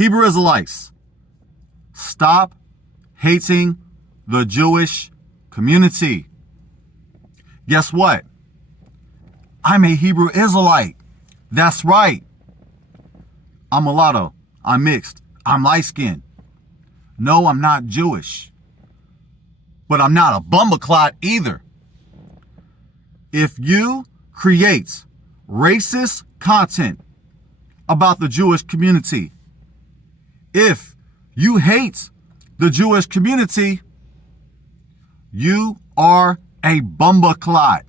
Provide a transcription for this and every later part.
Hebrew Israelites, stop hating the Jewish community. Guess what? I'm a Hebrew Israelite. That's right. I'm mulatto. I'm mixed. I'm light-skinned. No, I'm not Jewish. But I'm not a bumbleclot either. If you create racist content about the Jewish community, if you hate the Jewish community, you are a bumbleclot.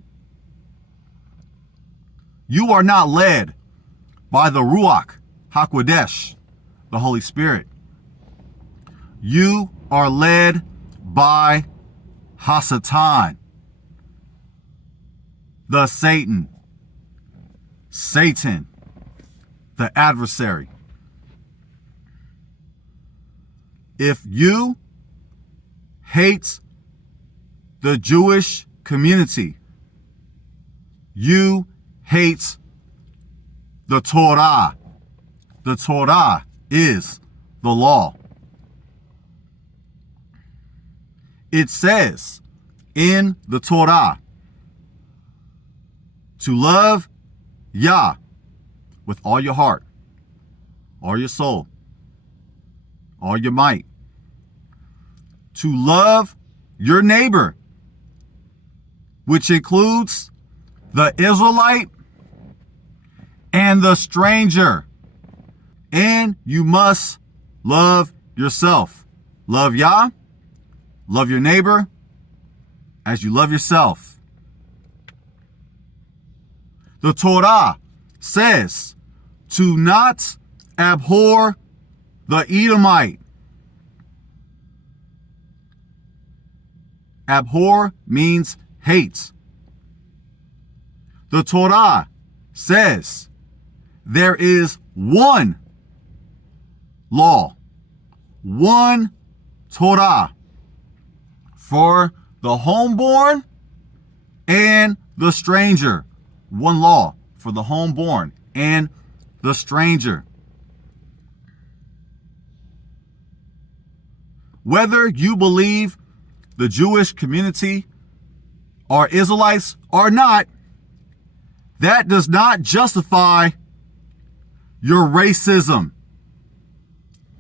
You are not led by the Ruach HaKodesh, the Holy Spirit. You are led by Hasatan, the Satan, the adversary. If you hate the Jewish community, you hate the Torah. The Torah is the law. It says in the Torah to love Yah with all your heart, all your soul, all your might. To love your neighbor, which includes the Israelite and the stranger. And you must love yourself. Love Yah, love your neighbor as you love yourself. The Torah says to not abhor the Edomite. Abhor means hate. The Torah says there is one law, one Torah for the homeborn and the stranger. One law for the homeborn and the stranger. Whether you believe the Jewish community are Israelites or not, that does not justify your racism.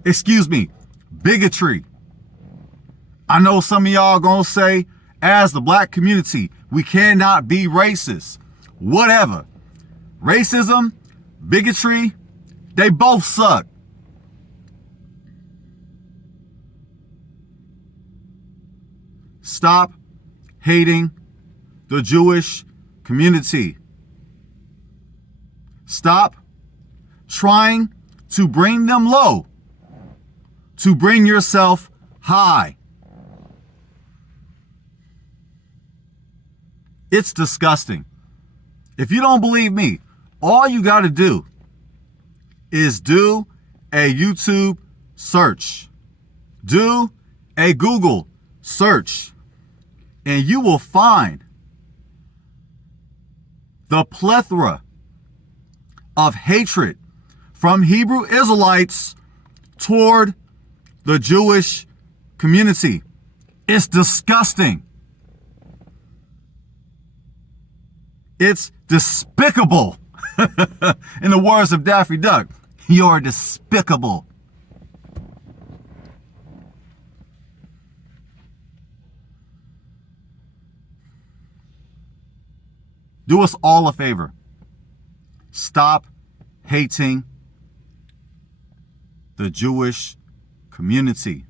Excuse me, bigotry. I know some of y'all gonna say, as the black community, we cannot be racist. Whatever. Racism, bigotry, they both suck. Stop hating the Jewish community. Stop trying to bring them low, to bring yourself high. It's disgusting. If you don't believe me, all you got to do is do a YouTube search. Do a Google search. And you will find the plethora of hatred from Hebrew Israelites toward the Jewish community. It's disgusting. It's despicable. In the words of Daffy Duck, you're despicable. Do us all a favor. Stop hating the Jewish community.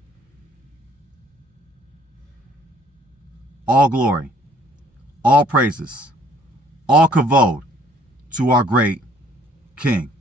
All glory, all praises, all kavod to our great King.